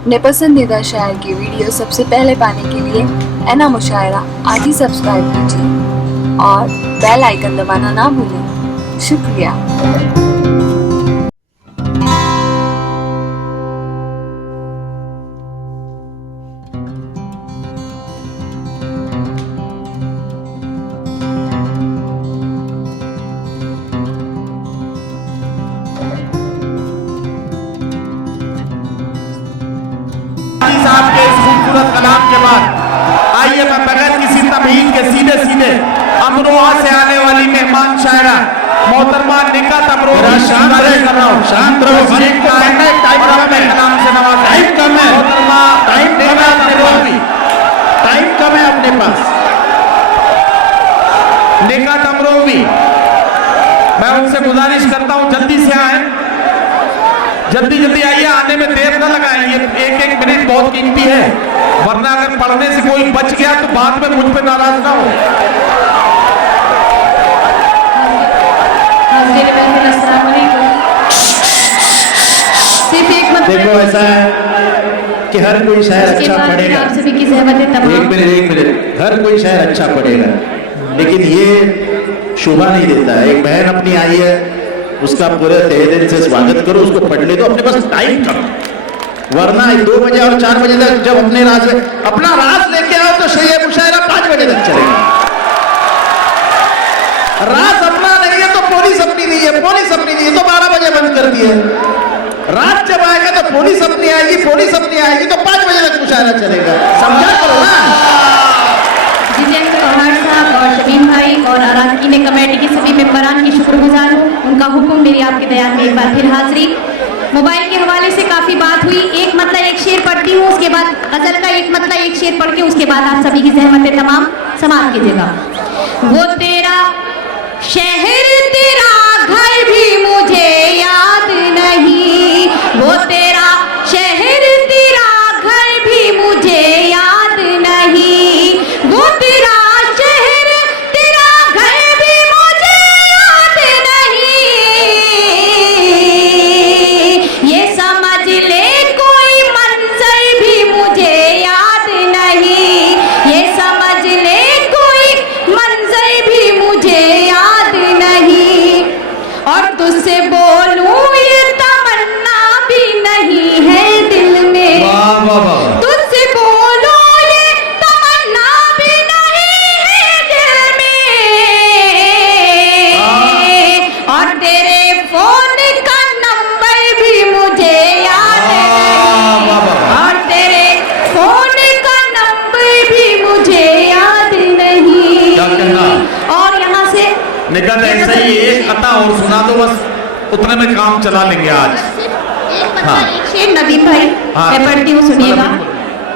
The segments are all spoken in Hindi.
अपने पसंदीदा शायर की वीडियो सबसे पहले पाने के लिए एना मुशायरा आज ही सब्सक्राइब कीजिए और बेल आइकन दबाना ना भूलें। शुक्रिया। साहब के इस खूबसूरत कलाम के बाद आइए मैं बगैर किसी तमहीद के सीधे सीधे अमरोहा से आने वाली मेहमान शायरा मोहतरमा निकात अमरोहा शांत रहो कलाम से नवाज। टाइम कम है मोहतरमा, टाइम कम है अपने पास। निकात अमरोही मैं उनसे गुजारिश करता हूं जल्दी से आए, जल्दी जल्दी आइए, आने में देर न लगाएं। ये एक एक मिनट बहुत कीमती है, वरना अगर पढ़ने से कोई बच गया तो बाद में मुझ पे नाराज ना हो। देखो ऐसा है कि हर कोई शायर अच्छा पढ़ेगा। एक मिनट, हर कोई शायर अच्छा पढ़ेगा, लेकिन ये शोभा नहीं देता है। एक बहन अपनी आई है, उसका पूरे तहे दिल से स्वागत करो, उसको पढ़ने दो। अपने पास टाइम कम, वरना 2 बजे और 4 बजे तक जब अपना राज लेके आओ तो शेर मुशायरा 5 बजे तक चलेगा। राज अपना नहीं है तो पुलिस अपनी नहीं है, पुलिस अपनी नहीं है तो 12 बजे बंद कर दिए। रात जब आएगा तो पुलिस अपनी आएगी, पुलिस अपनी आएगी तो 5 बजे तक मुशायरा चलेगा। समझा करो ना। जितेंद्र पहाड़ साहब और शबीन भाई और अराकीन कमेटी के सभी मेंबरान की शुक्रगुजार हूँ। उनका हुक्म मेरी आपके दयान में एक बार फिर हाजिरी। मोबाइल के हवाले से काफ़ी बात हुई, एक मतलब एक शेर पढ़ती हूँ, उसके बाद गज़ल का एक मतलब एक शेर पढ़ के उसके बाद आप सभी की ज़हमतें तमाम समाप्त कीजिएगा। वो तेरा शहर तेरा घर भी मुझे याद नहीं, वो तेरा शहर तेरा घर भी मुझे याद नहीं, वो तेरा शहर तेरा घर भी मुझे याद नहीं, ये समझ ले कोई मंजर भी मुझे याद नहीं, ये समझ ले कोई मंजर भी मुझे याद नहीं, और तुझसे बोलूं ये तमन्ना भी नहीं है दिल में। तुझसे बोलूं ये तमन्ना भी नहीं है दिल में, और तेरे फोन का नंबर भी मुझे याद नहीं, और तेरे फोन का नंबर भी मुझे याद नहीं। और यहाँ से निकल ऐसा ही एक कथा और सुना दो, बस उतने में काम चला लेंगे आज। एक शेर नदीम भाई मैं पढ़ती हूँ, सुनिएगा।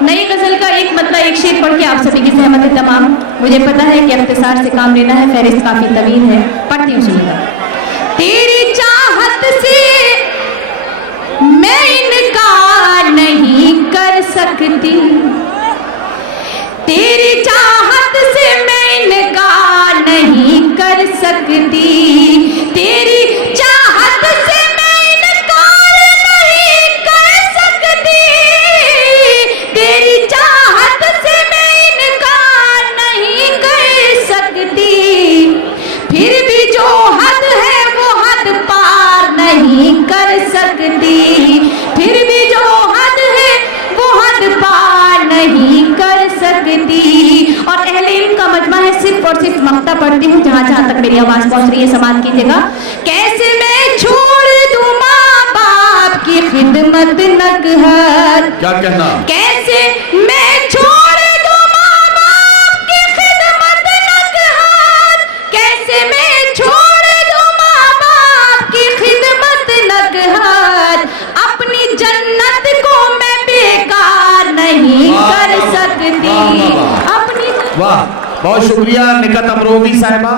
नई गजल का एक मतलब एक शेर पढ़ के आप सभी की सहमत तमाम। मुझे पता है कि इख्तिसार से काम लेना है, फहरिस्त काफी तवील है, पढ़ती हूँ, सुनिएगा। तेरी चाहत से मैं इनकार नहीं कर सकती, तेरी चाहत से मैं इनकार नहीं कर सकती, तेरी चाहत से मैं इनकार नहीं कर सकती, तेरी चाहत से मैं इनकार नहीं कर सकती, फिर भी जो हद है वो हद पार नहीं कर सकती, फिर भी जो हद है वो हद पार नहीं कर सकती। और अहले इल्म का मजमा है, सिर्फ और सिर्फ मक्ता पढ़ती हूँ, जहाँ जहाँ तक मेरी आवाज पहुँच रही है समाप्त कीजिएगा। कैसे मैं छोड़ दूँ माँ बाप की खिदमत नगहत, क्या कहना, कैसे मैं छोड़ दूँ माँ बाप की खिदमत नगहत, कैसे मैं छोड़ दूँ माँ बाप की खिदमत नगहत, अपनी जन्नत को मैं बेकार नहीं कर सकती, अपनी। वाह, बहुत शुक्रिया निकत अमरोही साहिबा।